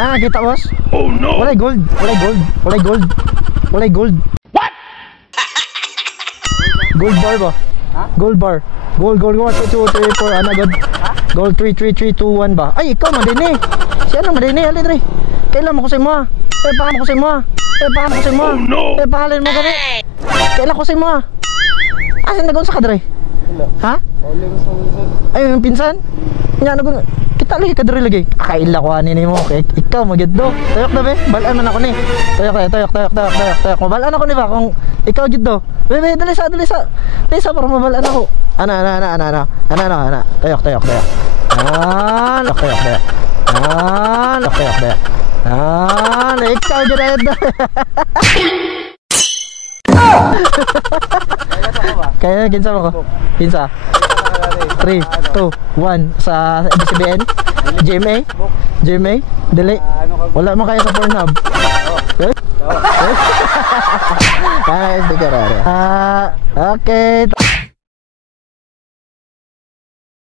Nakakita boss? Oh no! Walay gold. Walay gold. Walay gold. Walay gold. What? Gold bar ba? Ha? Gold bar. Gold, gold, gold. 1, 2, 3, 4. Ano god? Gold 3, 3, 3, 2, 1 ba? Ay, ikaw madini. Siya na madini. Alin rin. Kailan mo kusin mo ah? Pangalan mo kusin mo ah? Pangalan mo kusin mo ah? Oh no! Pangalan mo kami. Kailan kusin mo ah? Asan nagon sa kadre? Ha? Ay, yung pinsan? Nga nagon. Kita lagi kadre lagi. Kaila ko ani nimo. Ikaw magid do. Tayok na be. Balaan man ako ni. Tayok. Mabalaan ako ni ba kung ikaw gid do. Be, dali sa. Dali sa para mabalaan ako. Ana. Tayok. Tayok. Ikaw gid ayad. Kaya ginsa mo ko. Ginsa. 3, 2, 1 sa ABS-CBN. GMA. Dili. Wala mo kaya sa Pornhub. Okay.